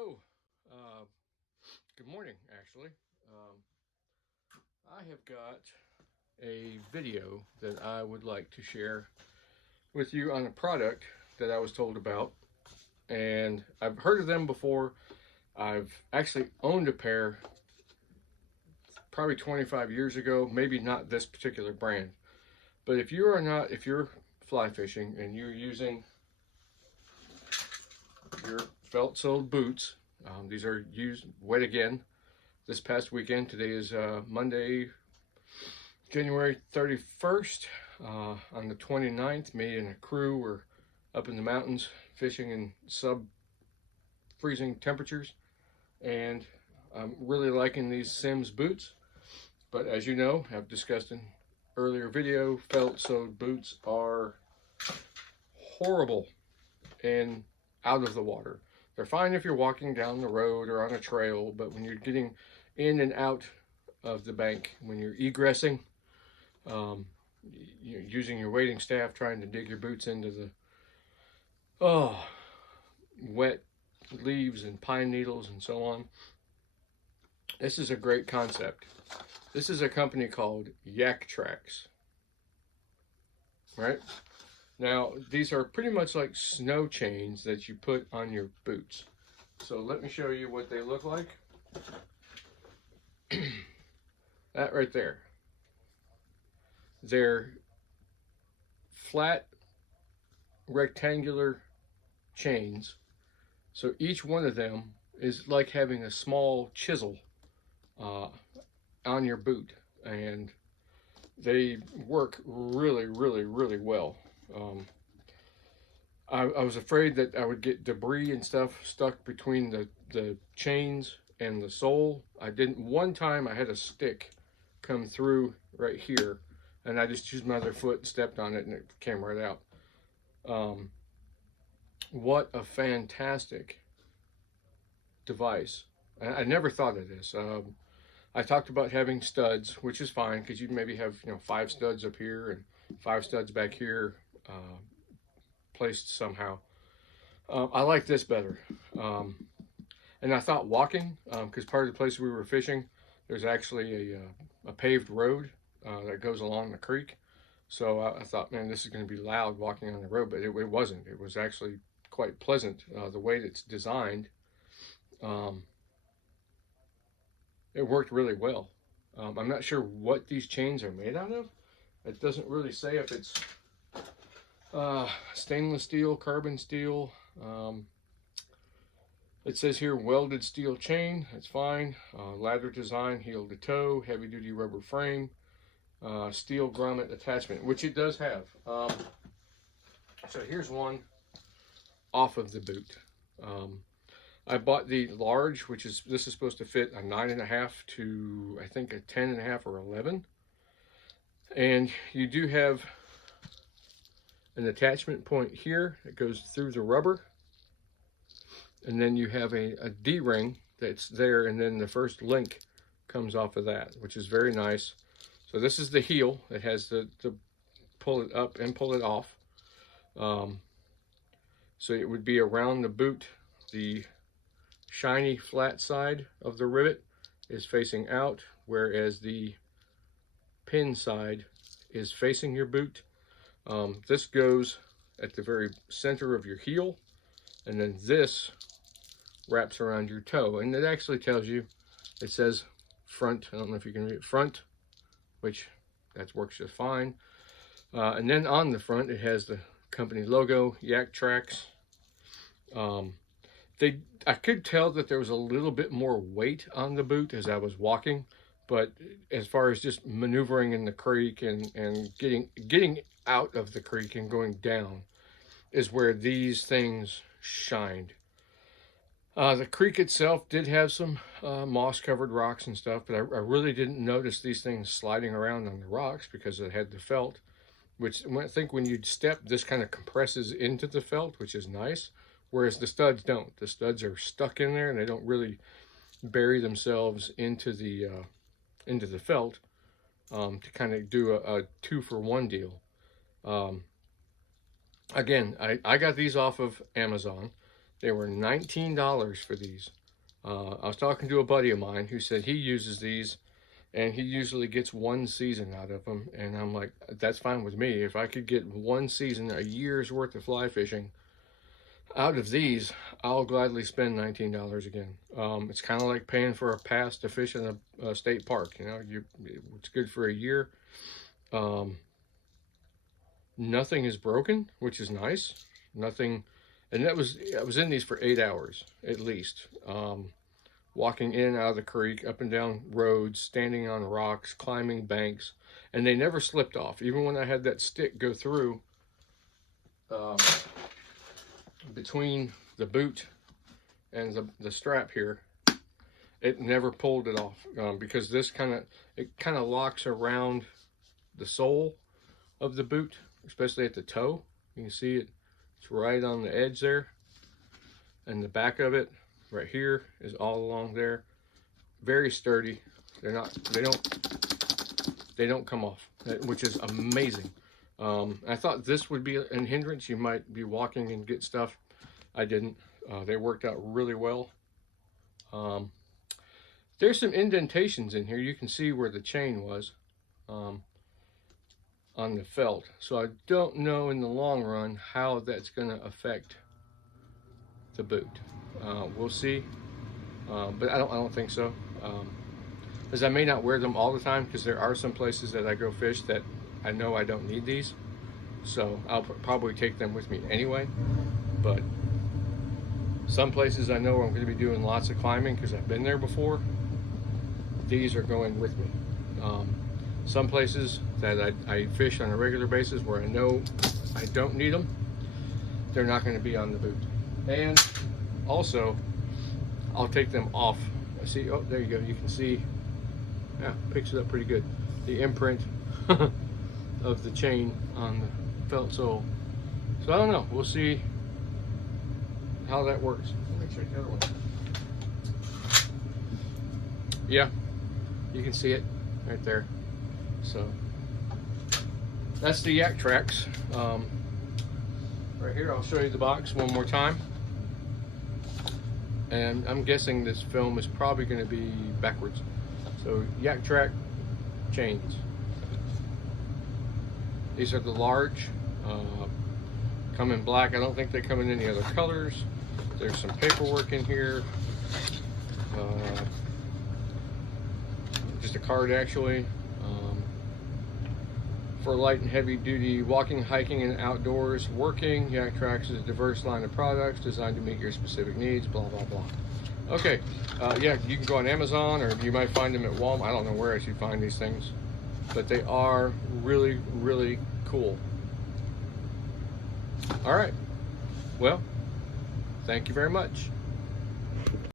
Hello. Uh, Good morning, actually. Um, I have got a video that I would like to share with you on a product that I was told about. And I've heard of them before. I've actually owned a pair probably 25 years ago, maybe not this particular brand. But if you're fly fishing and you're using your felt soled boots, these are used wet again this past weekend. Today is Monday, January 31st. On the 29th, me and a crew were up in the mountains fishing in sub-freezing temperatures, and I'm really liking these Sims boots. But as you know, I've discussed in earlier video, felt-soled boots are horrible and out of the water. They're fine if you're walking down the road or on a trail, but when you're getting in and out of the bank, when you're egressing, you're using your wading staff, trying to dig your boots into the wet leaves and pine needles and so on. This is a great concept. This is a company called Yaktraks. Right? Now, these are pretty much like snow chains that you put on your boots. So let me show you what they look like. That right there. They're flat, rectangular chains. So each one of them is like having a small chisel on your boot. And they work really, really, really well. I was afraid that I would get debris and stuff stuck between the chains and the sole. One time I had a stick come through right here, and I just used my other foot and stepped on it and it came right out. What a fantastic device. I never thought of this. I talked about having studs, which is fine because you maybe have 5 studs up here and 5 studs back here, placed somehow. I like this better. And I thought walking, because part of the place we were fishing, there's actually a paved road that goes along the creek. So I thought, man, this is going to be loud walking on the road, but it wasn't. It was actually quite pleasant. The way it's designed, it worked really well. I'm not sure what these chains are made out of. It doesn't really say if it's stainless steel, carbon steel. It says here welded steel chain. That's fine. Ladder design, heel to toe, heavy duty rubber frame, steel grommet attachment, which it does have. So here's one off of the boot. I bought the large, this is supposed to fit a 9.5 to I think a 10.5 or 11. And you do have an attachment point here that goes through the rubber, and then you have a D-ring that's there, and then the first link comes off of that, which is very nice. So this is the heel. It has the pull it up and pull it off. So it would be around the boot. The shiny flat side of the rivet is facing out, whereas the pin side is facing your boot. This goes at the very center of your heel, and then this wraps around your toe. And it actually tells you, it says front, I don't know if you can read it, front, which that works just fine. And then on the front, it has the company logo, Yaktraks. I could tell that there was a little bit more weight on the boot as I was walking, but as far as just maneuvering in the creek and getting out of the creek and going down is where these things shined. The creek itself did have some moss-covered rocks and stuff, but I really didn't notice these things sliding around on the rocks because it had the felt, which I think when you step, this kind of compresses into the felt, which is nice, whereas the studs don't. The studs are stuck in there and they don't really bury themselves into the felt to kind of do a 2-for-1 deal. Again, I got these off of Amazon. They were $19 for these. I was talking to a buddy of mine who said he uses these and he usually gets one season out of them. And I'm like, that's fine with me. If I could get one season, a year's worth of fly fishing out of these, I'll gladly spend $19 again. It's kind of like paying for a pass to fish in a state park. You know, it's good for a year. Nothing is broken, which is nice. Nothing, and I was in these for 8 hours at least. Walking in and out of the creek, up and down roads, standing on rocks, climbing banks, and they never slipped off. Even when I had that stick go through between the boot and the strap here, it never pulled it off, because this kind of locks around the sole of the boot, especially at the toe. You can see it's right on the edge there, and the back of it right here is all along there. Very sturdy. They don't come off, which is amazing. I thought this would be a hindrance. You might be walking and get stuff. I didn't. They worked out really well. There's some indentations in here. You can see where the chain was on the felt. So I don't know in the long run how that's going to affect the boot. We'll see. But I don't think so. As I may not wear them all the time, because there are some places that I go fish that I know I don't need these. So I'll probably take them with me anyway. But some places I know I'm going to be doing lots of climbing because I've been there before. These are going with me. Some places that I fish on a regular basis where I know I don't need them, they're not going to be on the boot. And also, I'll take them off. See, oh, there you go. You can see, yeah, picks it up pretty good. The imprint of the chain on the felt sole. So I don't know. We'll see how that works. Let me check the other one. Yeah, you can see it right there. So that's the Yaktraks. Right here, I'll show you the box one more time. And I'm guessing this film is probably going to be backwards. So Yaktraks chains. These are the large. Come in black. I don't think they come in any other colors. There's some paperwork in here. Just a card actually. For light and heavy duty walking, hiking, and outdoors working, Yaktraks is a diverse line of products designed to meet your specific needs, blah, blah, blah. Okay, yeah, you can go on Amazon, or you might find them at Walmart. I don't know where I should find these things, but they are really, really cool. All right, well, thank you very much.